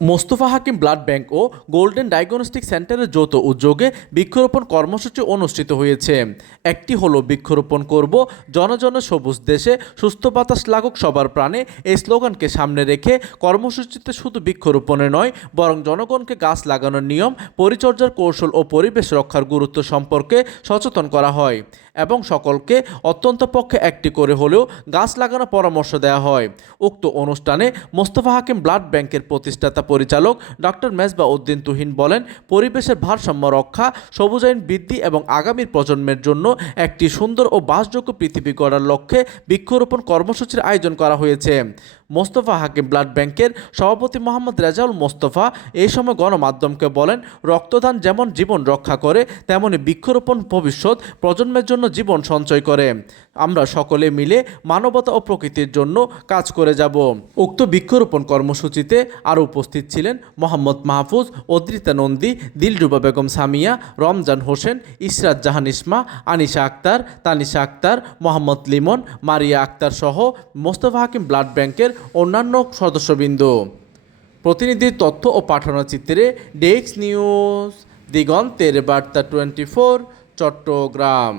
মোস্তফা হাকিম blood bank ও golden diagnostic সেন্টারের যৌথ উদ্যোগে বৃক্ষরোপণ কর্মসূচি অনুষ্ঠিত হয়েছে। একটি হলো বৃক্ষরোপণ করব জন সবুজ দেশে, সুস্থ বাতাস লাগুক সবার প্রাণে। এই স্লোগানকে সামনে রেখে কর্মসূচিতে শুধু বৃক্ষরোপণে নয়, বরং জনগণকে গাছ লাগানোর নিয়ম, পরিচর্যার কৌশল ও পরিবেশ রক্ষার গুরুত্ব সম্পর্কে সচেতন করা হয় এবং সকলকে অত্যন্ত পক্ষে একটি করে হলেও গাছ লাগানোর পরামর্শ দেওয়া হয়। উক্ত অনুষ্ঠানে মোস্তফা হাকিম ব্লাড ব্যাংকের প্রতিষ্ঠাতা পরিচালক ডক্টর মেজবা উদ্দিন তুহিন বলেন, পরিবেশের ভারসাম্য রক্ষা, সবুজায়ন বৃদ্ধি এবং আগামীর প্রজন্মের জন্য একটি সুন্দর ও বাসযোগ্য পৃথিবী গড়ার লক্ষ্যে বৃক্ষরোপণ কর্মসূচির আয়োজন করা হয়েছে। মোস্তফা হাকিম ব্লাড ব্যাংকের সভাপতি মোহাম্মদ রেজাউল মোস্তফা এই সময় গণমাধ্যমকে বলেন, রক্তদান যেমন জীবন রক্ষা করে, তেমনি বৃক্ষরোপণ ভবিষ্যৎ প্রজন্মের জন্য জীবন সঞ্চয় করে। আমরা সকলে মিলে মানবতা ও প্রকৃতির জন্য কাজ করে যাব। উক্ত বৃক্ষরোপণ কর্মসূচিতে আরও উপস্থিত ছিলেন মোহাম্মদ মাহফুজ, অদ্রিতা নন্দী, দিলরুবা বেগম সামিয়া, রমজান হোসেন, ইসরাত জাহান ইসমা, আনিশা আক্তার, তানিশা আক্তার, মোহাম্মদ লিমন, মারিয়া আক্তার সহ মোস্তফা হাকিম ব্লাড ব্যাংকের অন্যান্য সদস্যবৃন্দ। প্রতিনিধির তথ্য ও পাঠানো চিত্রে ডেস্ক নিউজ, দিগন্তের বার্তা 24, চট্টগ্রাম।